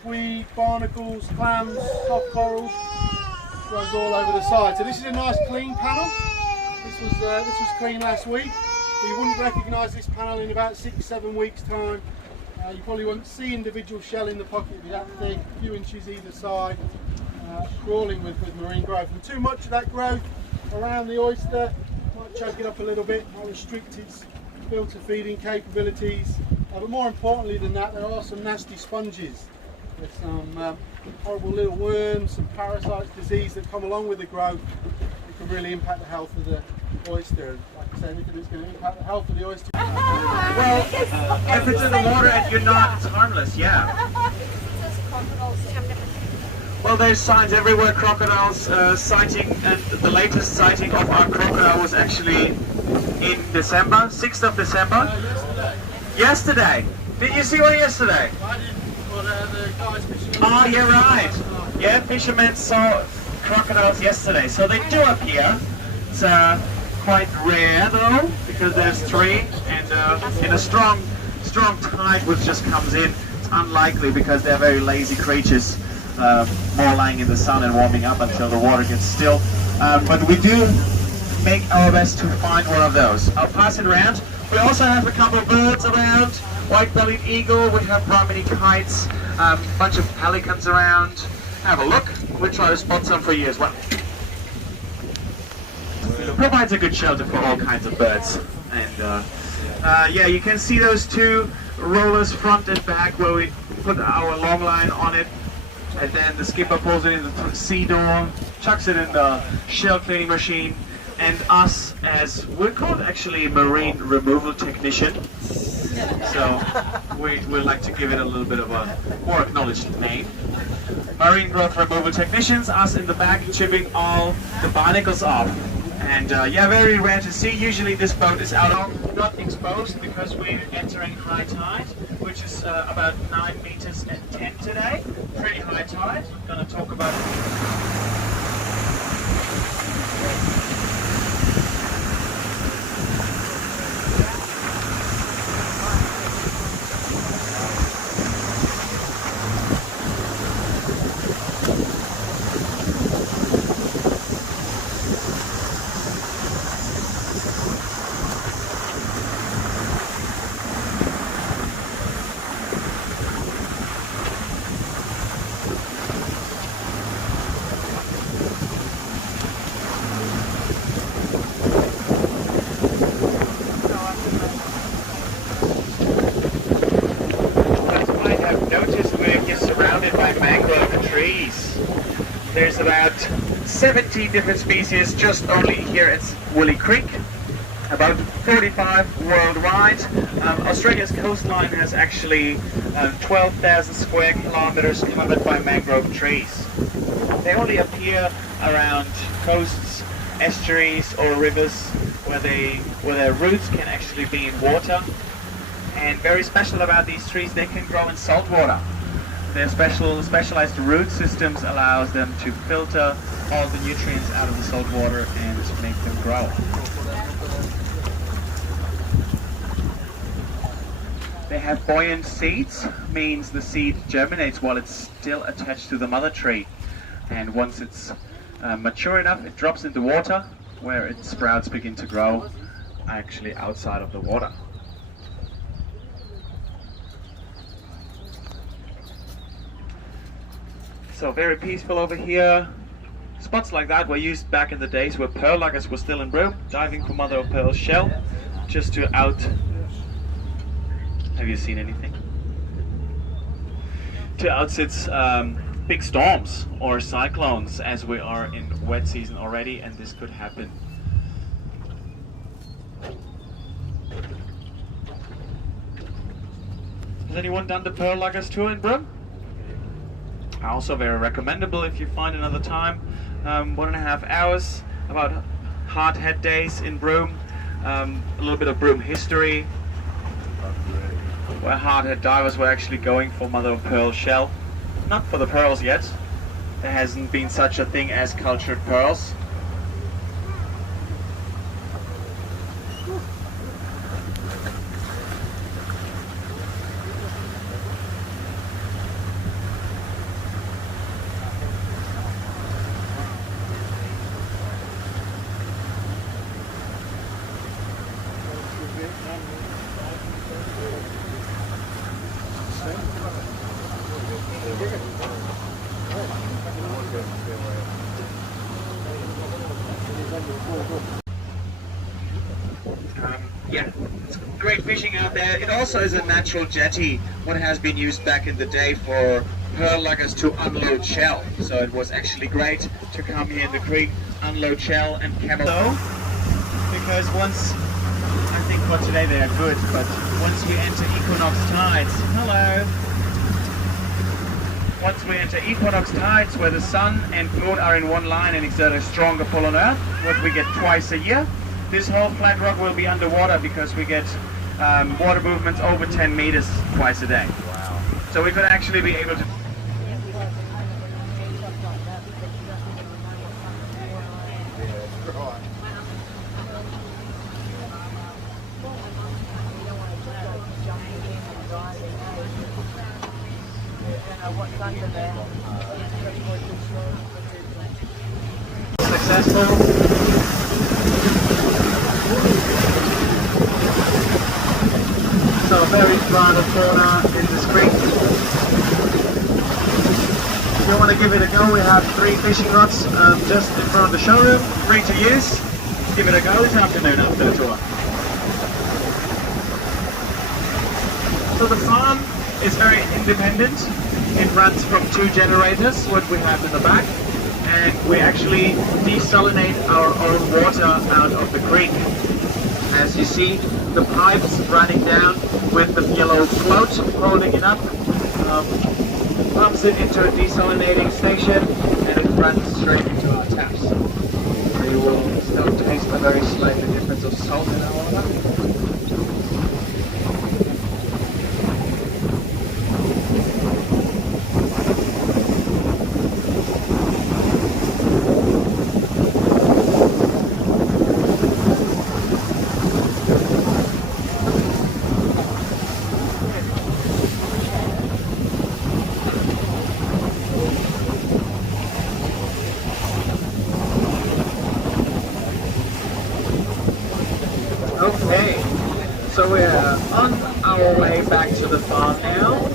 squid, barnacles, clams, soft corals. Runs all over the side. So this is a nice clean panel. This was clean last week. But you wouldn't recognise this panel in about 6-7 weeks' time. You probably won't see individual shell in the pocket. It'll be that thick, a few inches either side, crawling with marine growth. And too much of that growth around the oyster might choke it up a little bit, might restrict its filter feeding capabilities. But more importantly than that, there are some nasty sponges. There's some horrible little worms, some parasites, disease that come along with the growth. It can really impact the health of the oyster. Like I say, anything that's going to impact the health of the oyster. Well, if it's in the water and you're not, it's harmless, yeah. Well, there's signs everywhere, crocodiles sighting, and the latest sighting of our crocodile was actually in December, 6th of December. Yesterday. Did you see one yesterday? I did. Well, the guys fishing. Oh, you're right. Yeah, fishermen saw crocodiles yesterday, so they do appear. It's quite rare though, because there's 3, and in a strong tide which just comes in, it's unlikely because they're very lazy creatures, more lying in the sun and warming up until the water gets still. But we do make our best to find one of those. I'll pass it around. We also have a couple of birds around, white-bellied eagle, we have Brahminy kites, a bunch of pelicans around. Have a look, we'll try to spot some for you as well. Provides a good shelter for all kinds of birds. And yeah, you can see those 2 rollers front and back where we put our long line on it, and then the skipper pulls it in the sea door, chucks it in the shell cleaning machine, and us, as we're called actually marine removal technician, so we like to give it a little bit of a more acknowledged name. Marine growth removal technicians, us in the back chipping all the barnacles off. And yeah, very rare to see. Usually this boat is out of, not exposed because we're entering high tide, which is about 9 meters and 10 today. Pretty high tide. I'm going to talk about it. There's about 70 different species just only here at Willey Creek, about 45 worldwide. Australia's coastline has actually 12,000 square kilometers covered by mangrove trees. They only appear around coasts, estuaries or rivers where their roots can actually be in water. And very special about these trees, they can grow in salt water. Their specialized root systems allows them to filter all the nutrients out of the salt water and make them grow. They have buoyant seeds, means the seed germinates while it's still attached to the mother tree. And once it's mature enough, it drops into water where its sprouts begin to grow actually outside of the water. So very peaceful over here. Spots like that were used back in the days where pearl luggers were still in Broome, diving for mother of pearl shell, just to out... Have you seen anything? To outsit big storms or cyclones, as we are in wet season already, and this could happen. Has anyone done the pearl luggers tour in Broome? Also very recommendable if you find another time. 1.5 hours, about hard head days in Broome. A little bit of Broome history, where hardhead divers were actually going for mother of pearl shell. Not for the pearls yet. There hasn't been such a thing as cultured pearls. Yeah, it's great fishing out there. It also is a natural jetty, what has been used back in the day for pearl luggers to unload shell. So it was actually great to come here in the creek, unload shell and camel. Because once, I think for today they are good, but once we enter equinox tides, hello. Once we enter equinox tides where the sun and moon are in one line and exert a stronger pull on Earth, what we get twice a year, this whole flat rock will be underwater because we get water movements over 10 meters twice a day. Wow. So we could actually be able to... Successful. So very large fauna in this creek. If you want to give it a go, we have 3 fishing rods just in front of the showroom, free to use. Give it a go this afternoon after the tour. So the farm is very independent. It runs from 2 generators, what we have in the back, and we actually desalinate our own water out of the creek. As you see, the pipes running down with the yellow float holding it up, pumps it into a desalinating station, and it runs straight into our taps. So you will still taste a very slightly difference of salt in our water. Okay, so we're on our way back to the farm now.